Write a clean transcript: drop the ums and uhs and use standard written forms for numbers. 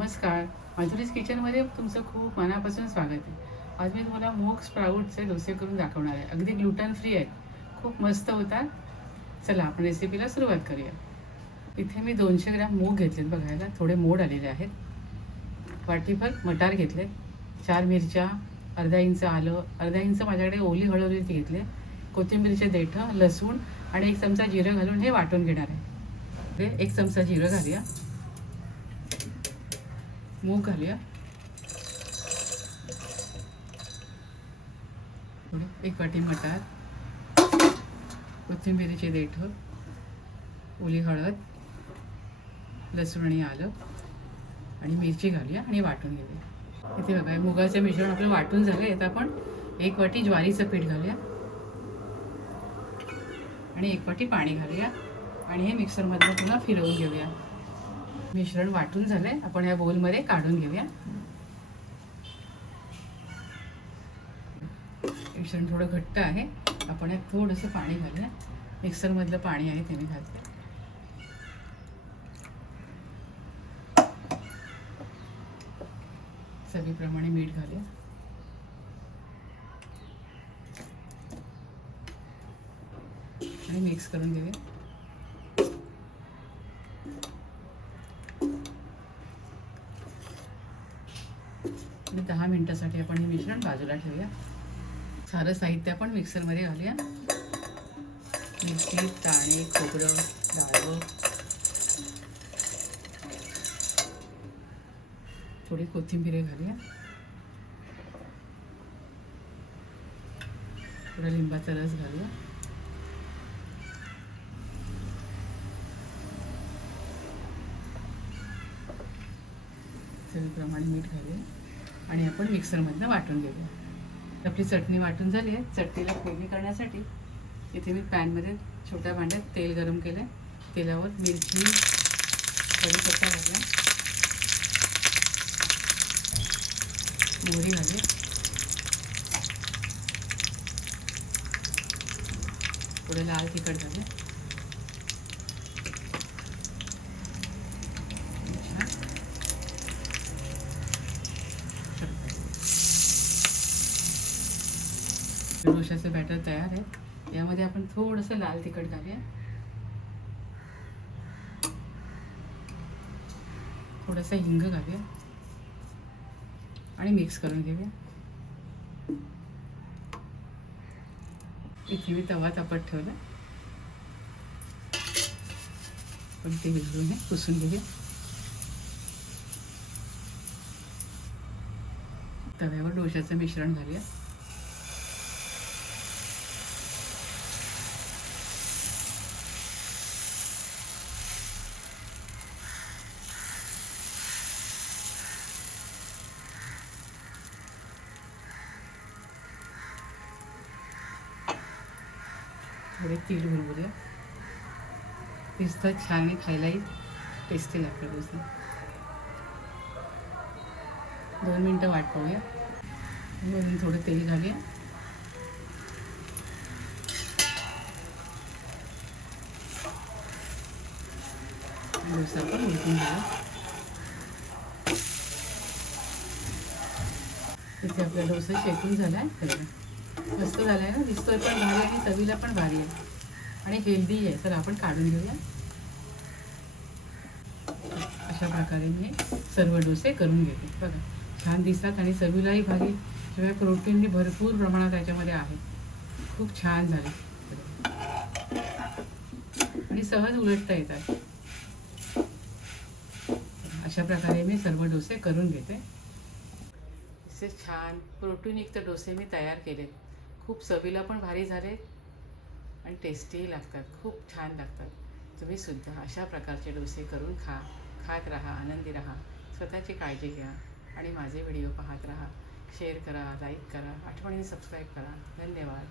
नमस्कार. माधुरीज किचनमध्ये तुमचं खूप मनापासून स्वागत आहे. आज मी तुम्हाला मूग स्प्राऊटचे डोसे करून दाखवणार आहे. अगदी ग्लुटन फ्री आहेत. खूप मस्त होतात. चला आपण रेसिपीला सुरुवात करूया. इथे मी 200 ग्रॅम मूग घेतलेत बघायला. थोडे मोड आलेले आहेत. वाटीभर मटार घेतले, 4 मिरच्या, अर्धा इंच आलं, अर्धा इंच माझ्याकडे ओली हळद ती घेतले, कोथिंबीरचे देठं, लसूण आणि 1 चमचा जिरं घालून हे वाटून घेणार आहे. 1 चमचा जिरं घालूया, मूग घालूया, एक वाटी मटार, कोथिंबीरीचे देठं, ओली हळद, लसूण आणि आलं आणि मिरची घालूया आणि वाटून घेऊया. इथे बघा मुगाचं मिश्रण आपलं वाटून झालं आहे. आता आपण 1 वाटी ज्वारीचं पीठ घालूया आणि 1 वाटी पाणी घालूया आणि हे मिक्सरमधनं पुन्हा फिरवून घेऊया. मिश्रण वाटून झालंय. आपण या बोलमध्ये काढून घेऊया. मिश्रण थोडं घट्ट आहे. आपण यात थोडंसं पाणी घालूया. मिक्सरमधलं पाणी आहे ते मी घालते. चवीप्रमाणे मीठ घालूया आणि मिक्स करून घेऊया. आणि 10 मिनिटासाठी आपण हे मिश्रण बाजूला ठेवूया. सारं साहित्य आपण मिक्सरमध्ये घालूया. मिरची, दाणे, खोबरं, डाळं, थोडी कोथिंबीर घालूया, थोडा लिंबाचा रस घालूया, चवीप्रमाणे मीठ घालूया आणि आपण मिक्सरमधनं वाटून घेऊया. आपली चटणी वाटून झाली आहे. चटणीला फोडणी करण्यासाठी इथे मी पॅनमध्ये छोट्या भांड्यात तेल गरम केलं. तेलावर मिरची, कढीपत्ता घातला, मोहरी घालली, थोडं लाल तिखट झालं, डोशाचं बॅटर तयार आहे. यामध्ये आपण थोडंसं लाल तिखट घालूया, थोडासा हिंग घालूया आणि मिक्स करून घेऊया. इथे मी तवा तापत ठेवला. पण ते विझरून पुसून घेऊया. तव्यावर डोशाचं मिश्रण घालूया. थोडे तीळ भरभरूया. दिसतात छान आणि खायलाही टेस्टी लागतं डोसा. 2 मिनटं वाट पाहूया. वरून थोडं तेल घालूया. डोसा पण उलटून घ्या. इथे आपला डोसा शेकून झाला आहे. मस्त झाला आहे ना. दिसतोय पण भारी आणि चवीला पण भारी आहे आणि हेल्दी आहे. तर आपण काढून घेऊया. अशा प्रकारे मी सर्व डोसे करून घेते. बघा छान दिसतात आणि चवीलाही भारी. शिवाय प्रोटीनही भरपूर प्रमाणात याच्यामध्ये आहे. खूप छान झाले आणि सहज उलटता येतात. अशा प्रकारे मी सर्व डोसे करून घेते. असे छान प्रोटीनयुक्त डोसे मी तयार केलेत. खूप चवीला पण भारी झाले आणि टेस्टीही लागतात. खूप छान लागतात. तुम्ही सुद्धा अशा प्रकारचे डोसे करून खात राहा, आनंदी राहा. स्वतःची काळजी घ्या आणि माझे व्हिडिओ पाहत राहा. शेअर करा, लाईक करा, आठवणीने सबस्क्राईब करा. धन्यवाद.